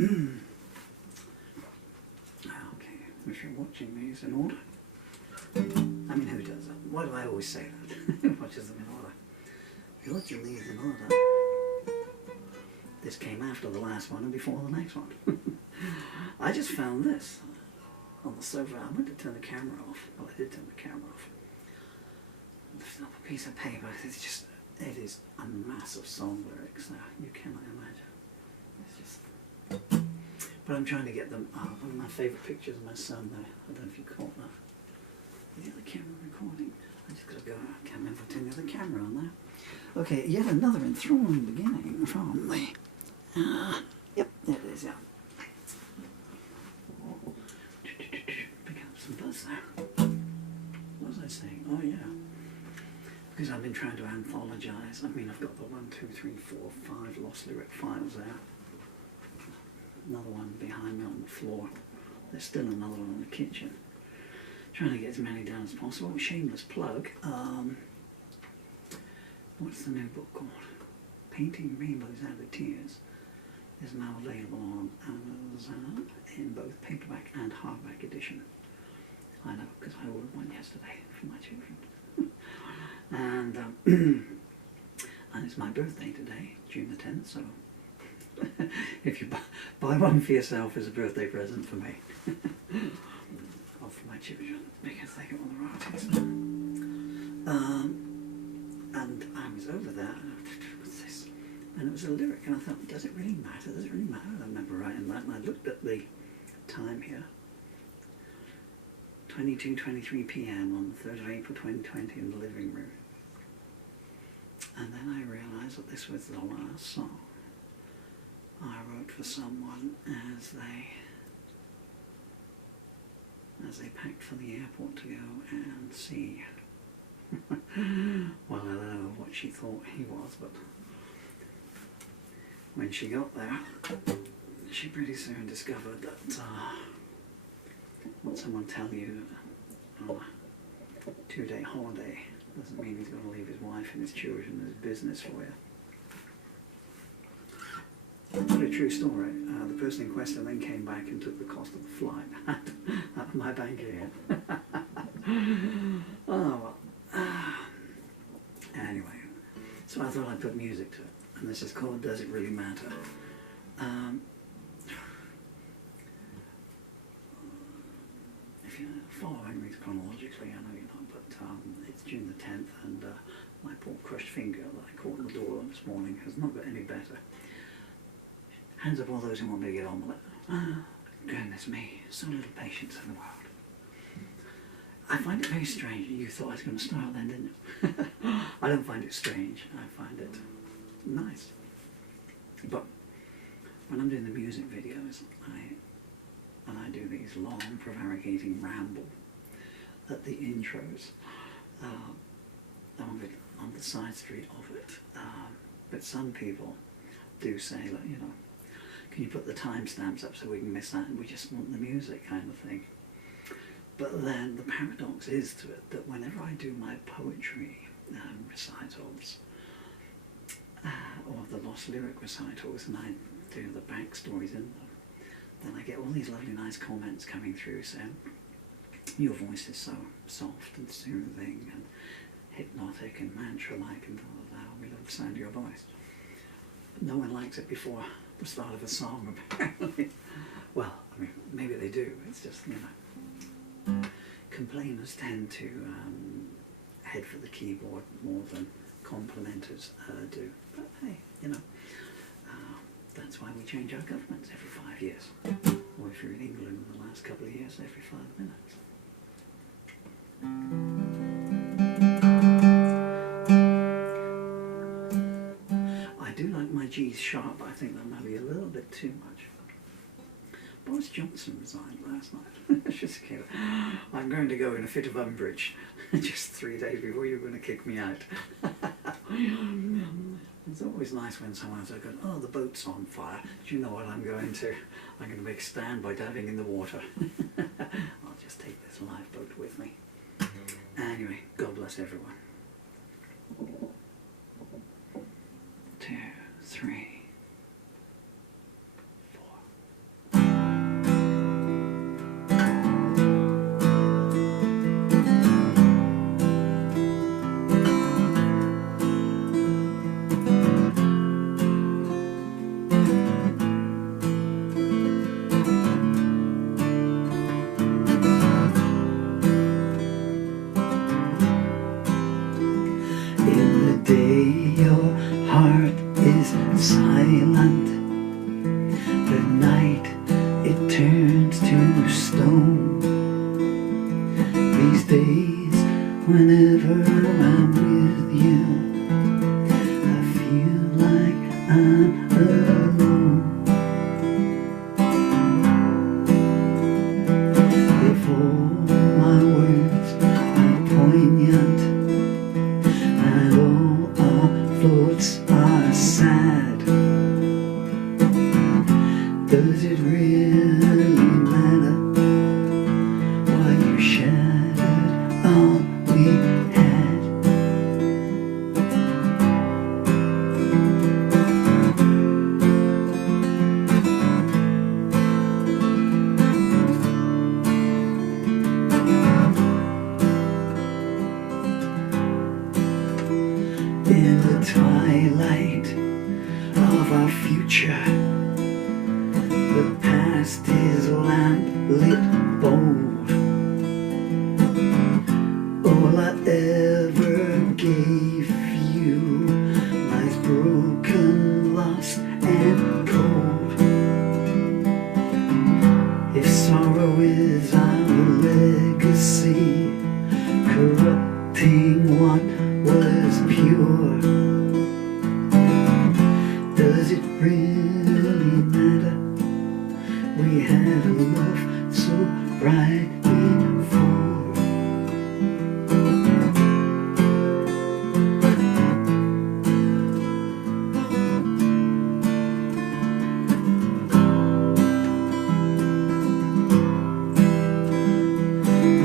Okay, if you're watching these in order. I mean, who does that? Why do I always say that? Who watches them in order? If you're watching these in order, this came after the last one and before the next one. I just found this on the sofa. I went to turn the camera off. Well, I did turn the camera off. Lifted up a piece of paper. It's just, it is a massive song lyrics now. You cannot imagine. It's just. But I'm trying to get them. One of my favourite pictures of my son there. I don't know if you caught that. The other camera recording. I just got to go. I can't remember if I turned the other camera on there. Okay, yet another enthralling beginning from the. Yep, there it is. Yeah. Pick up some buzz there. What was I saying? Oh yeah. Because I've been trying to anthologize. I mean, I've got the 1, 2, 3, 4, 5 lost lyric files there. Another one behind me on the floor. There's still another one in the kitchen. Trying to get as many down as possible. Shameless plug. What's the new book called? Painting Rainbows Out of Tears is now available on Amazon in both paperback and hardback edition. I know, because I ordered one yesterday for my children. And it's my birthday today, June the 10th, so if you buy one for yourself as a birthday present for me, or for my children, because they get all the royalties. And I was over there, what's this? And it was a lyric, and I thought, does it really matter? Does it really matter? I remember writing that, and I looked at the time here. 22:23 p.m. on the 3rd of April 2020 in the living room. And then I realised that this was the last song I wrote for someone as they packed for the airport to go and see. Well, I don't know what she thought he was, but when she got there, she pretty soon discovered that what someone tell you on a 2-day holiday doesn't mean he's going to leave his wife and his children and his business for you. Pretty true story. The person in question then came back and took the cost of the flight out of my bank account. Oh well. Anyway, so I thought I'd put music to it, and this is called Does It Really Matter? If you're following me chronologically, I know you're not, but it's June the 10th, and my poor crushed finger that I caught in the door this morning has not got any better. Hands up all those who want me to get on with it. Goodness me, so little patience in the world. I find it very strange. You thought I was going to start then, didn't you? I don't find it strange. I find it nice. But when I'm doing the music videos, I do these long, prevaricating ramble at the intros on the side street of it. But some people do say, like, you know, can you put the timestamps up so we can miss that and we just want the music kind of thing. But then the paradox is to it that whenever I do my poetry recitals, or the lost lyric recitals, and I do the backstories in them, then I get all these lovely nice comments coming through saying, your voice is so soft and soothing and hypnotic and mantra-like and blah, blah, blah. We love the sound of your voice. No one likes it before the start of a song, apparently. Well, I mean, maybe they do. It's just, you know. Complainers tend to head for the keyboard more than complimenters do. But hey, you know, that's why we change our governments every 5 years. Or if you're in England in the last couple of years, every 5 minutes. I do like my G's sharp, but I think that might be a little bit too much. Boris Johnson resigned last night. Just kidding. I'm going to go in a fit of umbrage just 3 days before you're going to kick me out. It's always nice when someone's like, oh, the boat's on fire. Do you know what I'm going to? I'm going to make a stand by diving in the water. I'll just take this lifeboat with me. Anyway, God bless everyone. 2, 3, 4. turns to stone. These days, whenever I'm with you, I feel like I'm alone. If all my words are poignant and all our thoughts are sad, does it really matter why you shattered all we had? In the twilight of our future, the past is lamp-lit bold. All I ever gave you lies broken, lost and cold. If sorrow is our legacy, corrupting what was pure, does it really matter? We had a love so bright before.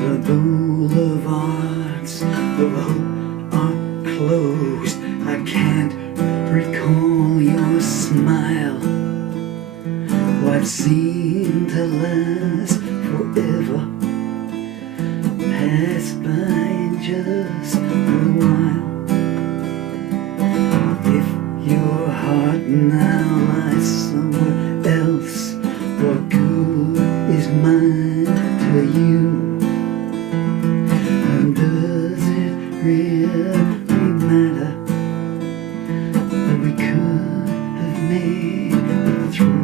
The boulevards of hope are closed. I can't recall your smile. What seemed to last forever passed by in just a while. If your heart now lies somewhere else, what good is mine to you? And does it really matter that we could have made it through?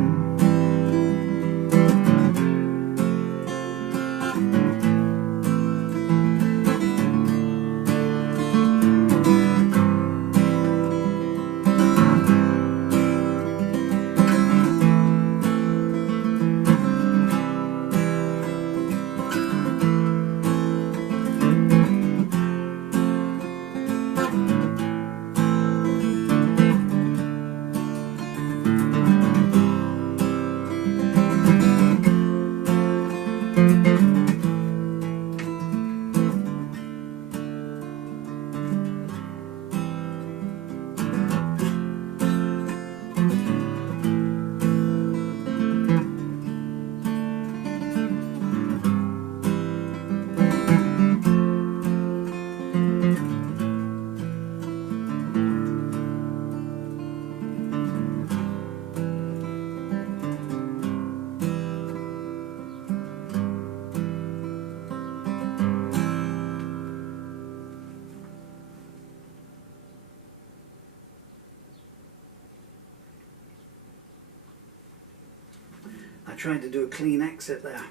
I tried to do a clean exit there.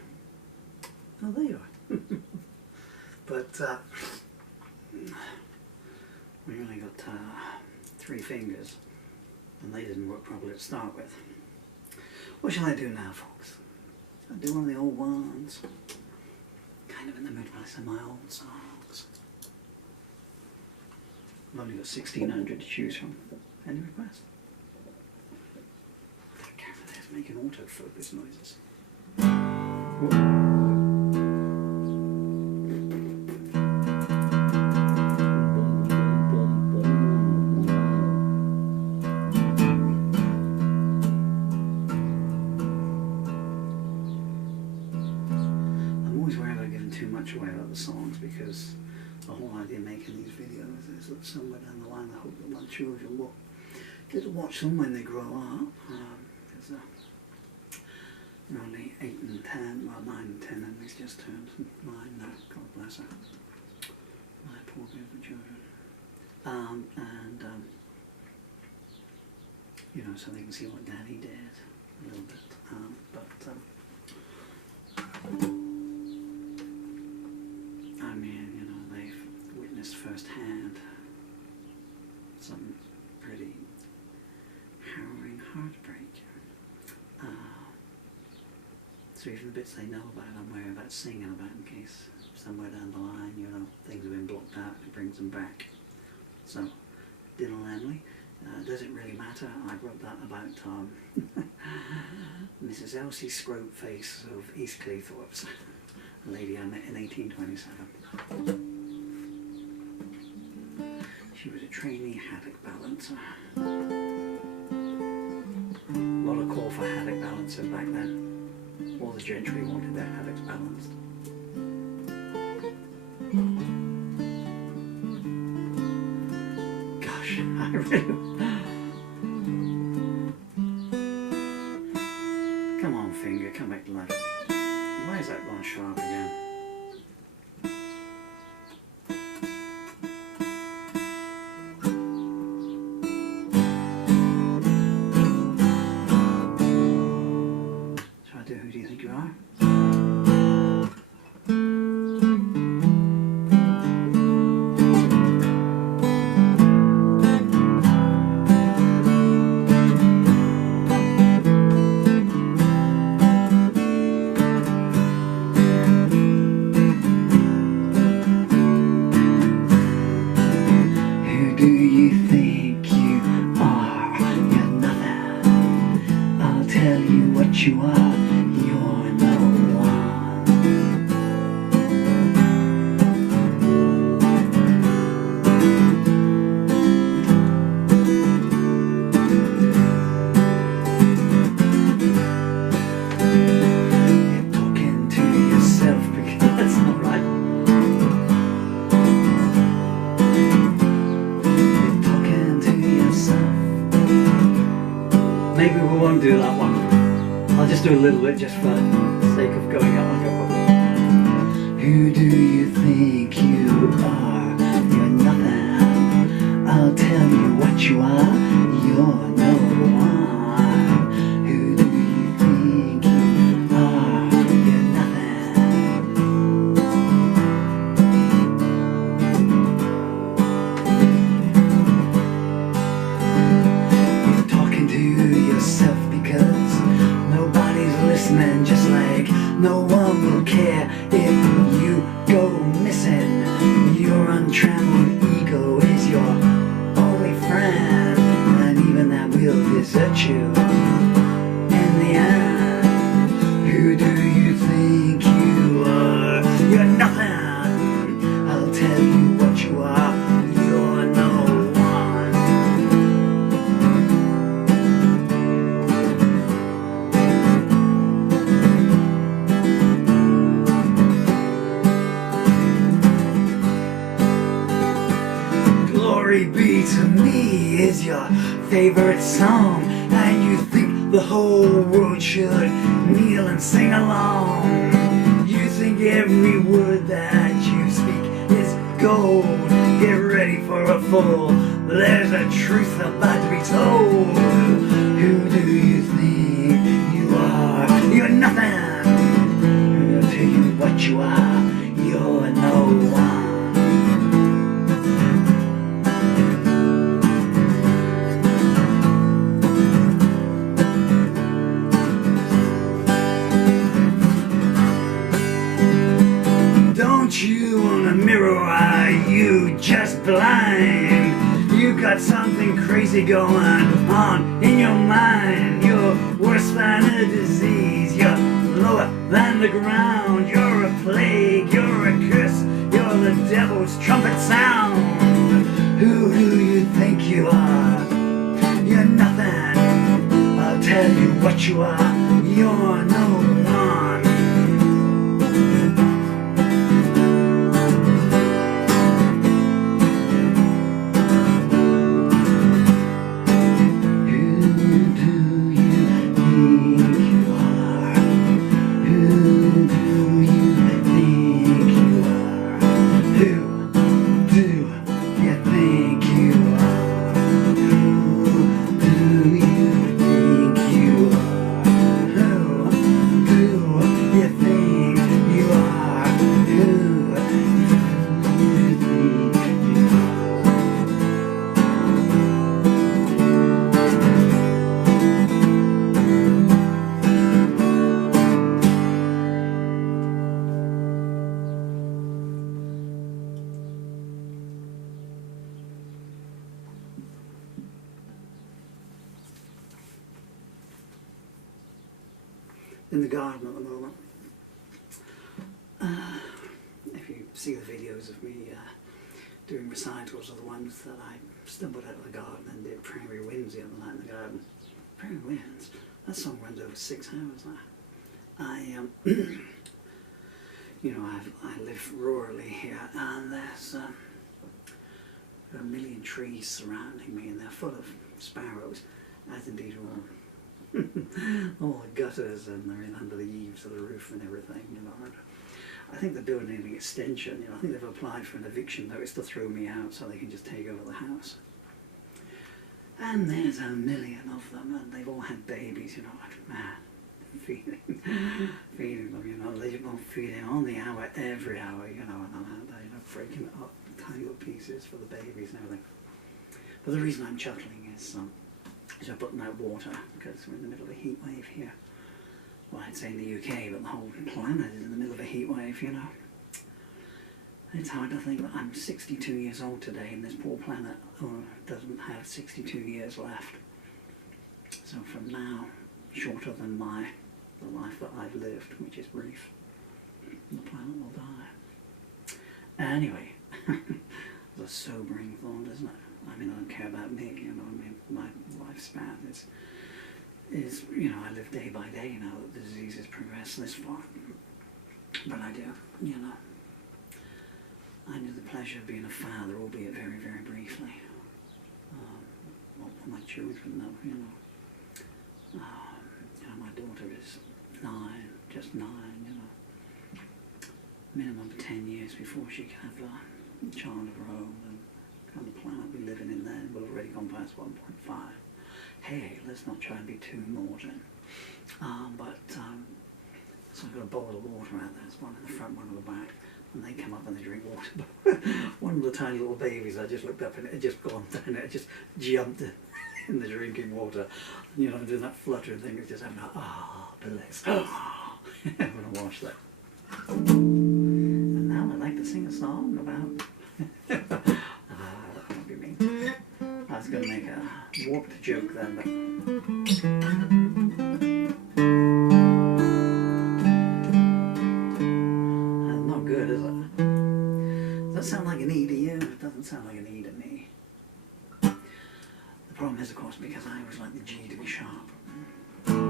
Oh, there you are. But we only got 3 fingers, and they didn't work properly to start with. What shall I do now, folks? Shall I do one of the old ones? Kind of in the mood for some of my old songs. I've only got 1,600 to choose from. Any requests? That camera there's making autofocus noises. Whoa. Too much away about the songs, because the whole idea of making these videos is that somewhere down the line I hope that my children will get to watch them when they grow up, because they're only 8 and 10, well 9 and 10, and he's just turned 9 now, God bless her, my poor beautiful children, you know, so they can see what Daddy did a little bit, So even the bits they know about, I'm worried about singing about in case somewhere down the line, you know, things have been blocked out, it brings them back. So, Dylan Lamley, does it really matter? I wrote that about Mrs. Elsie Scrope Face of East Cleethorpes, a lady I met in 1827. She was a trainee haddock balancer. A lot of call for haddock balancer back then. All the gentry wanted their haddocks balanced. Gosh, I really... Come on, finger, come back to life. Why is that gone sharp again? Shall I do Who Do You Think You Are? You are, you're no one. You're talking to yourself because that's not right. You're talking to yourself. Maybe we won't do that one. I'll just do a little bit just for the sake of going out like a bubble. Who do you think you are? You're nothing. I'll tell you what you are. You're no one. Who do you think you are? You're nothing. You're talking to yourself because nobody's listening, just like no one will care if you go missing. Your untrammeled ego is your only friend, and even that will desert you in the end. Who do you think you are? You're nothing. I'll tell you what you are. You're no one. Glory Be to Me is your favorite song, and you think the whole world should kneel and sing along. You think every word that you speak is gold. Get ready for a fall. There's a truth about to be told. Who do you think you are? You're nothing. I'll tell you what you are. You're no one. Don't you wanna mirror? Are you just blind? You got something crazy going on in your mind. You're worse than a disease. You're lower than the ground. You're a plague. You're a curse. You're the devil's trumpet sound. Who do you think you are? You're nothing. I'll tell you what you are. You're no one. in the garden at the moment. If you see the videos of me doing recitals of the ones that I stumbled out of the garden and did Prairie Winds the other night in the garden. Prairie Winds? That song runs over 6 hours now. You know, I live rurally here, and there's a million trees surrounding me, and they're full of sparrows, as indeed are all the gutters, and they're in under the eaves of the roof and everything, you know. And I think they're building an extension, you know. I think they've applied for an eviction notice to throw me out so they can just take over the house. And there's a million of them, and they've all had babies, you know. Man, feeding them, you know. They keep on feeding on the hour, every hour, you know, and I'm out there, you know, breaking it up, tiny little pieces for the babies and everything. But the reason I'm chuckling is I put them out water because we're in the middle of a heat wave here. Well, I'd say in the UK, but the whole planet is in the middle of a heat wave, you know. It's hard to think that I'm 62 years old today and this poor planet doesn't have 62 years left. So from now, shorter than the life that I've lived, which is brief, the planet will die. Anyway, it's a sobering thought, isn't it? I mean, I don't care about me, you know. I mean, my lifespan is, you know, I live day by day now that the disease has progressed this far. But I do, you know. I knew the pleasure of being a father, albeit very, very briefly. What my children know, you know. You know, my daughter is 9, just 9, you know. Minimum of 10 years before she can have a child of her own, and kind of planet we're living in then will have already gone past 1.5. Hey, let's not try and be too modern. So I've got a bowl of water out there. There's one in the front, one in the back. And they come up and they drink water. One of the tiny little babies, I just looked up and it had just gone down. It just jumped in the drinking water. You know, doing that fluttering thing. It's just having a, bliss. I'm going to wash that. And now I'd like to sing a song about... that won't be me. I was going to make a warped joke then, but... Good, is it? Does that sound like an E to you? It doesn't sound like an E to me. The problem is, of course, because I always like the G to be sharp.